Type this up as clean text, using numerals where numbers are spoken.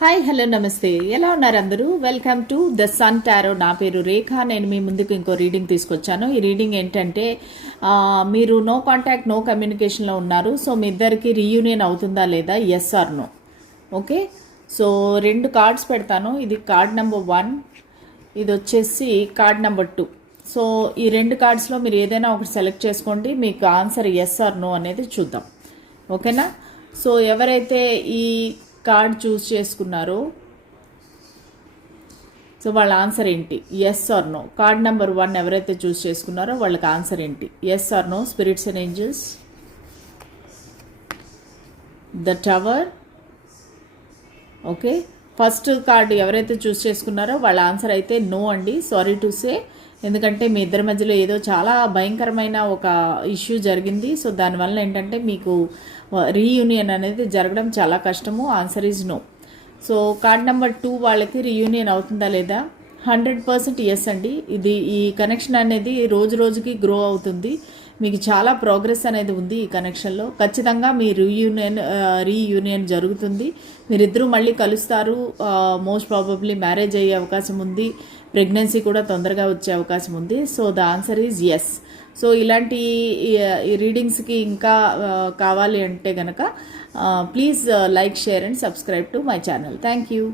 Hi hello నమస్తే, ఎలా ఉన్నారు అందరూ? Welcome to the sun tarot. నా పేరు రేఖ. నేను మీ ముందుకు ఇంకో రీడింగ్ తీసుకొచ్చాను. ఈ రీడింగ్ ఏంటంటే, మీరు నో కాంటాక్ట్ నో కమ్యూనికేషన్లో ఉన్నారు. సో మీ ఇద్దరికి రీయూనియన్ అవుతుందా లేదా, yes or no. Okay, so 2 cards పెడతాను. ఇది కార్డ్ నెంబర్ 1, ఇది వచ్చేసి కార్డ్ నెంబర్ 2. సో ఈ 2 కార్డ్స్లో మీరు ఏదైనా ఒకటి సెలెక్ట్ చేసుకోండి. మీకు ఆన్సర్ ఎస్ ఆర్ నో అనేది చూద్దాం. ఓకేనా? సో ఎవరైతే ఈ కార్డ్ చూస్ చేసుకున్నారో సో వాళ్ళ ఆన్సర్ ఏంటి, yes or no. Card number 1 ఎవరైతే చూస్ చేసుకున్నారో వాళ్ళకి ఆన్సర్ ఏంటి, yes or no. Spirits and angels, the tower. Okay, first card ఎవరైతే చూస్ చేసుకున్నారో వాళ్ళ ఆన్సర్ అయితే నో అండి. సారీ టు సే, ఎందుకంటే మీ ఇద్దరి మధ్యలో ఏదో చాలా భయంకరమైన ఒక ఇష్యూ జరిగింది. సో దానివల్ల ఏంటంటే మీకు రీయూనియన్ అనేది జరగడం చాలా కష్టము. Answer is no. So card number 2 వాళ్ళకి రీయూనియన్ అవుతుందా లేదా, 100% ఎస్ అండి. ఈ కనెక్షన్ అనేది రోజు రోజుకి గ్రో అవుతుంది. మీకు చాలా ప్రోగ్రెస్ అనేది ఉంది ఈ కనెక్షన్లో. ఖచ్చితంగా మీ రీయూనియన్ జరుగుతుంది. మీరిద్దరూ మళ్ళీ కలుస్తారు. మోస్ట్ ప్రాబబ్లీ మ్యారేజ్ అయ్యే అవకాశం ఉంది. ప్రెగ్నెన్సీ కూడా తొందరగా వచ్చే అవకాశం ఉంది. So the answer is yes. So ఇలాంటి రీడింగ్స్కి ఇంకా కావాలి అంటే కనుక please like, share and subscribe to my channel. Thank you.